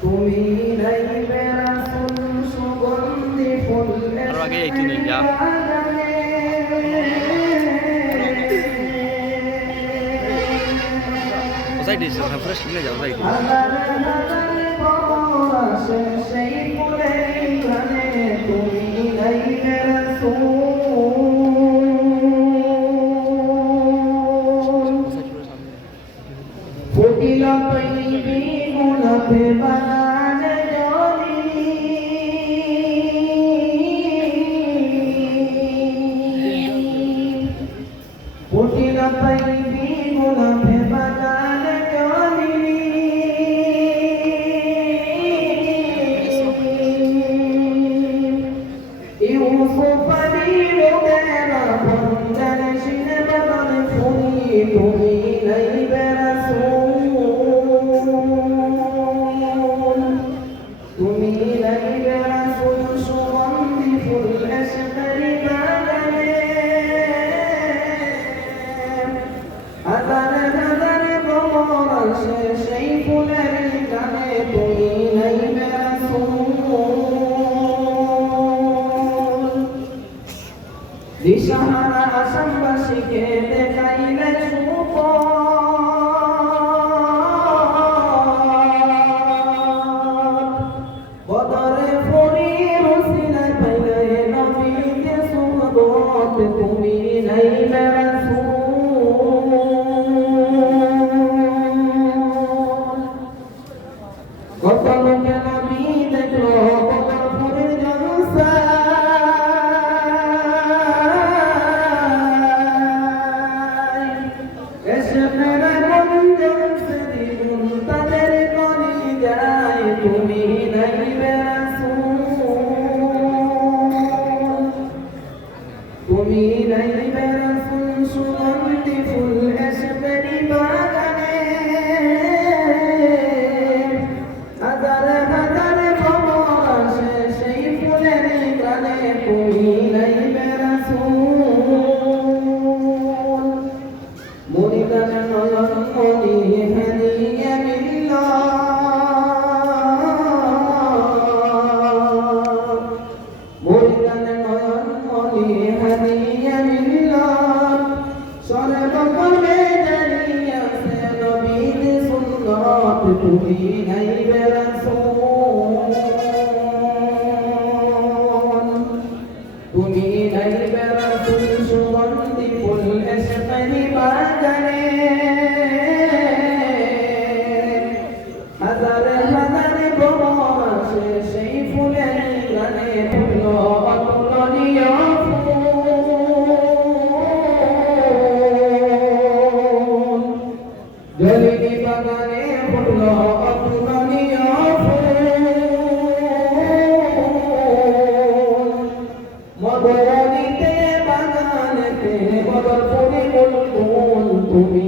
তুমি নাইবে রাসূল সুগন্ধি ফুল আরো আগে এইটি নেই যা সাইড দিছে না ফ্রেশ কিনে যাও সাইড সেই ফুলের গানে তুমি নাইবে রাসূল ফুটিল তৈবি গোলাপে বাগান জলি ফুটিল তৈবি গোলাপে বাগান জলি ইউসুফ আলীর দেরা বন্দর শিনে বদন ফুলি তুমি নাইবে তুমি নাইবে রাসূল সুগন্ধি ফুল এসেরি বাগানে হাজার হাজার ভ্রমর আসে সেই ফুলের গানে তুমি নাইবে রাসূল দিশাহারা আসামবাসীকে দেখাইলে সুপথ বদরে ফরির উসিলায় পাইলে নবীকে সুহবত তুমি নাইবে রাসূল কত লোকে নবী দেখলো বদর ফরির জলসা এসে মেরে মঞ্জল সে দ্বিগুণ তাদের কলি যায় তুমি নাইবে রাসূল তুমি নাইবে রাসূল সুগন্ধি ফুল এসেরি বাগানে হাজার হাজার ভ্রমর আসে সেই ফুলের গানে তুমি নাইবে রাসূল মুরিদান নয়ন মনি হাদিয়া মিল্লাহ মুরিদান নয়ন মনি হাদিয়া মিল্লাহ সর্বকলে জানিয়া সে নবীর সুন্নত তুমি নাইবে রাসূল তুমি নাইবে রাসূল সুগন্ধি ফুল এসেরি বাগানে হাজার হাজার ভ্রমর আসে সেই ফুলের গানে ফুল অতুলনীয় ফুল জলিনী বাগানে ফুল অতুলনীয় ফুল মধুবনীতে বাগানেতে বদর ফুল তুমি